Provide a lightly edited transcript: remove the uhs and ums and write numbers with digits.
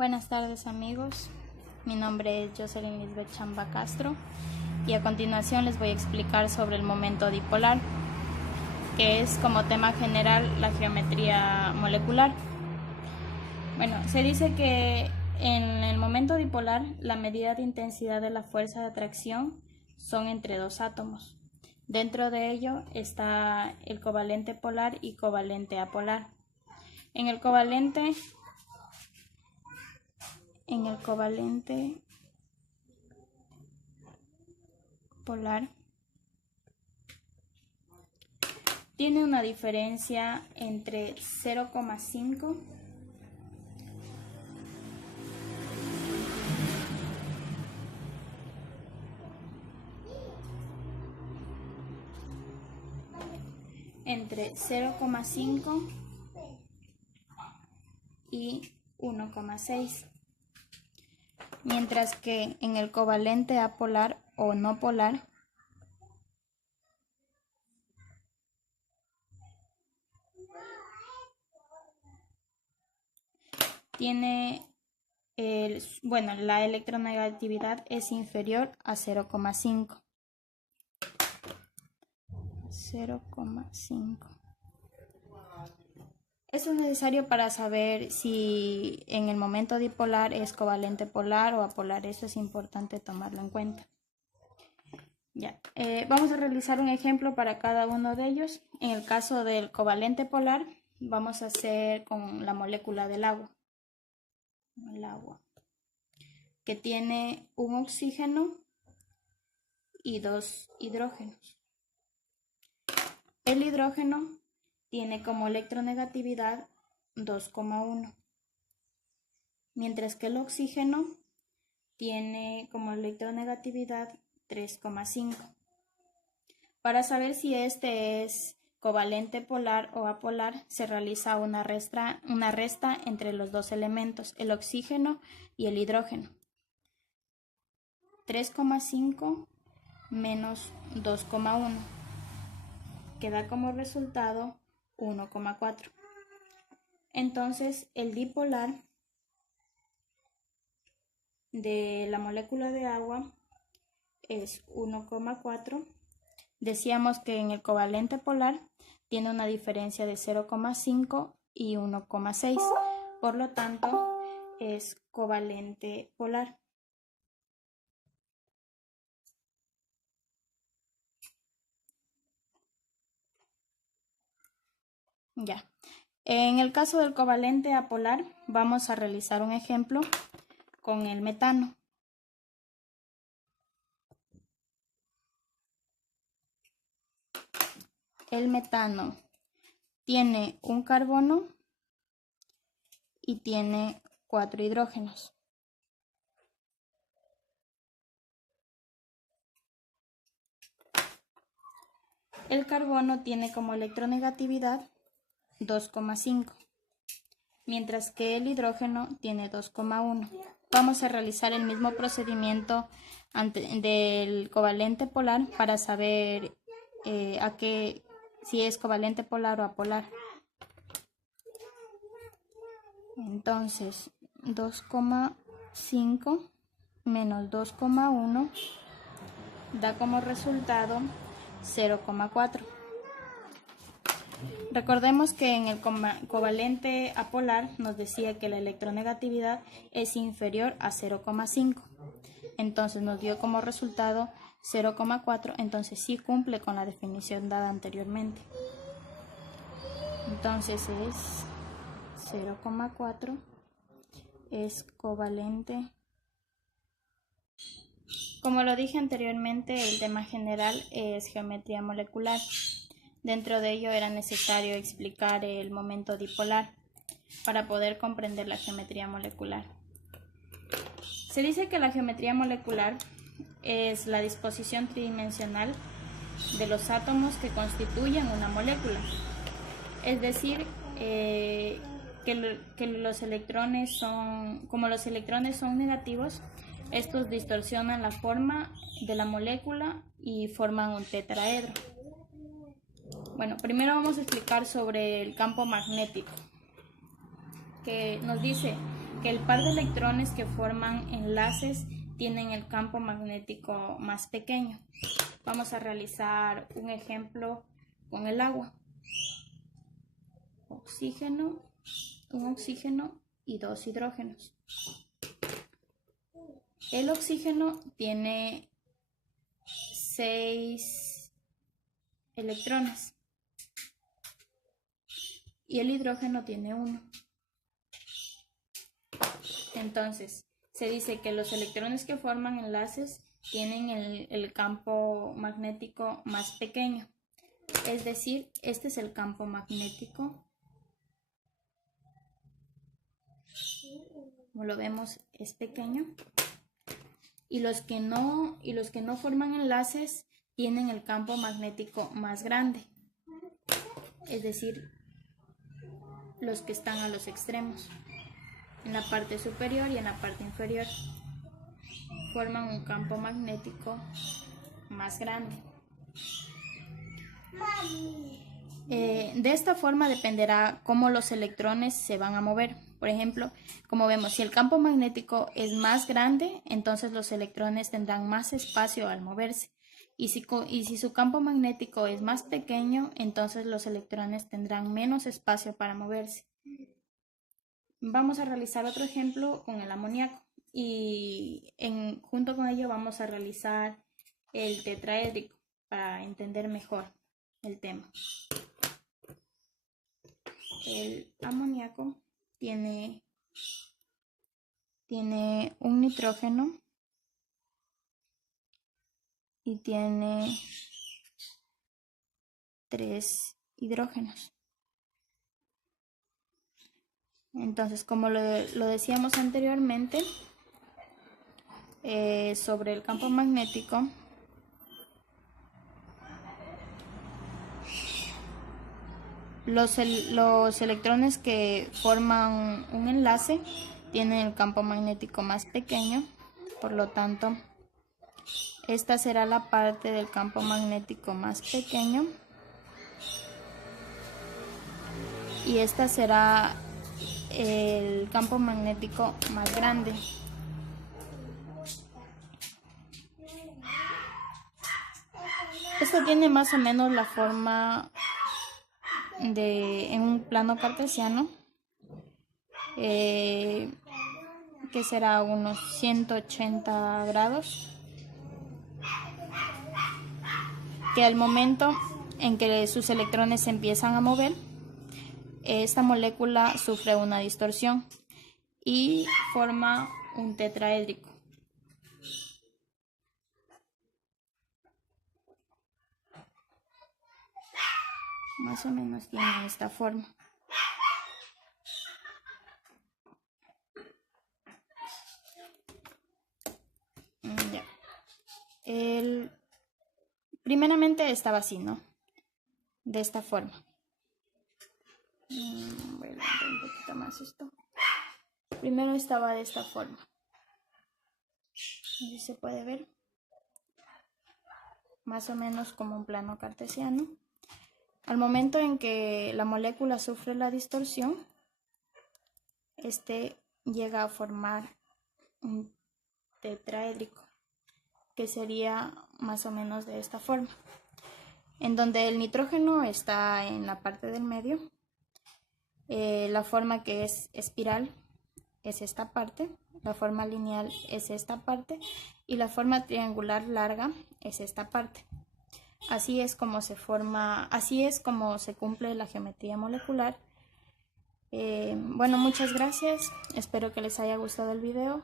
Buenas tardes amigos, mi nombre es Jocelyn Lisbeth Chamba Castro y a continuación les voy a explicar sobre el momento dipolar, que es como tema general la geometría molecular. Bueno, se dice que en el momento dipolar la medida de intensidad de la fuerza de atracción son entre dos átomos. Dentro de ello está el covalente polar y covalente apolar. En el covalente polar tiene una diferencia entre 0,5 y 1,6, mientras que en el covalente apolar o no polar tiene la electronegatividad es inferior a 0,5. Esto es necesario para saber si en el momento dipolar es covalente polar o apolar. Eso es importante tomarlo en cuenta. Vamos a realizar un ejemplo para cada uno de ellos. En el caso del covalente polar, vamos a hacer con la molécula del agua. El agua, que tiene un oxígeno y dos hidrógenos. El hidrógeno tiene como electronegatividad 2,1, mientras que el oxígeno tiene como electronegatividad 3,5. Para saber si este es covalente polar o apolar, se realiza una resta entre los dos elementos, el oxígeno y el hidrógeno. 3,5 menos 2,1, que da como resultado 1,4. Entonces, el dipolar de la molécula de agua es 1,4. Decíamos que en el covalente polar tiene una diferencia de 0,5 y 1,6. Por lo tanto, es covalente polar. En el caso del covalente apolar, vamos a realizar un ejemplo con el metano. El metano tiene un carbono y tiene 4 hidrógenos. El carbono tiene como electronegatividad 2,5, mientras que el hidrógeno tiene 2,1. Vamos a realizar el mismo procedimiento del covalente polar para saber si es covalente polar o apolar. Entonces, 2,5 menos 2,1 da como resultado 0,4. Recordemos que en el covalente apolar nos decía que la electronegatividad es inferior a 0,5. Entonces nos dio como resultado 0,4, entonces sí cumple con la definición dada anteriormente. Entonces es 0,4, es covalente. Como lo dije anteriormente, el tema general es geometría molecular. Dentro de ello era necesario explicar el momento dipolar para poder comprender la geometría molecular. Se dice que la geometría molecular es la disposición tridimensional de los átomos que constituyen una molécula. Es decir, que los electrones como los electrones son negativos, estos distorsionan la forma de la molécula y forman un tetraedro. Bueno, primero vamos a explicar sobre el campo magnético, que nos dice que el par de electrones que forman enlaces tienen el campo magnético más pequeño. Vamos a realizar un ejemplo con el agua. Un oxígeno y 2 hidrógenos. El oxígeno tiene 6 electrones y el hidrógeno tiene 1. Entonces, se dice que los electrones que forman enlaces tienen el campo magnético más pequeño. Es decir, este es el campo magnético. Como lo vemos, es pequeño. Y los que no forman enlaces tienen el campo magnético más grande. Es decir, los que están a los extremos. En la parte superior y en la parte inferior forman un campo magnético más grande. De esta forma dependerá cómo los electrones se van a mover. Por ejemplo, como vemos, si el campo magnético es más grande, entonces los electrones tendrán más espacio al moverse. Y si su campo magnético es más pequeño, entonces los electrones tendrán menos espacio para moverse. Vamos a realizar otro ejemplo con el amoníaco y junto con ello vamos a realizar el tetraédrico para entender mejor el tema. El amoníaco tiene un nitrógeno y tiene 3 hidrógenos. Entonces, como lo decíamos anteriormente, sobre el campo magnético, los electrones que forman un enlace tienen el campo magnético más pequeño, por lo tanto, esta será la parte del campo magnético más pequeño y esta será el campo magnético más grande. Esto tiene más o menos la forma en un plano cartesiano, que será unos 180 grados, que al momento en que sus electrones se empiezan a mover, esta molécula sufre una distorsión y forma un tetraédrico. Más o menos tiene esta forma. Ya. Primeramente estaba así, ¿no? De esta forma. Voy a levantar un poquito más esto. Primero estaba de esta forma. Así se puede ver. Más o menos como un plano cartesiano. Al momento en que la molécula sufre la distorsión, este llega a formar un tetraédrico, que sería más o menos de esta forma, en donde el nitrógeno está en la parte del medio, la forma que es espiral es esta parte, la forma lineal es esta parte y la forma triangular larga es esta parte. Así es como se cumple la geometría molecular. Bueno, muchas gracias. Espero que les haya gustado el video.